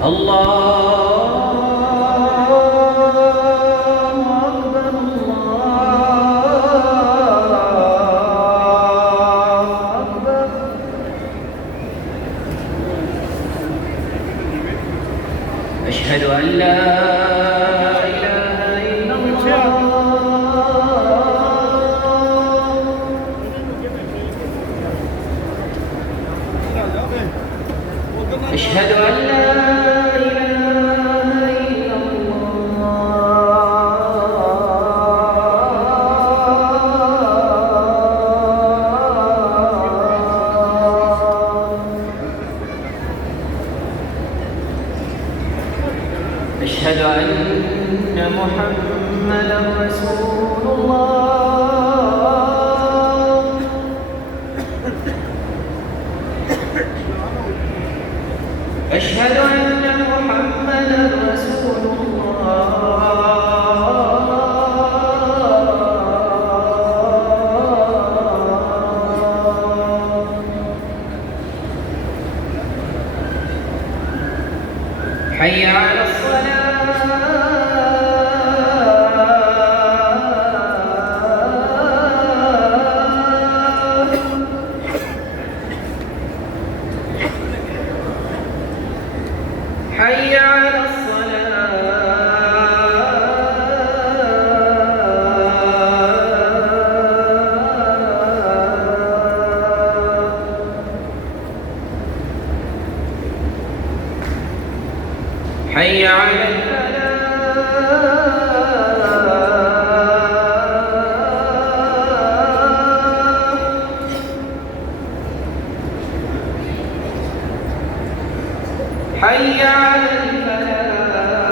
أشهد أن لا إله إلا الله. أشهد أن لا إله إلا الله. أشهد أن محمدًا رسول الله. أشهد أن محمدًا رسول الله. حي على الصلاة. حي على الصلاة. حي على الفلاح. حي على الفلاح.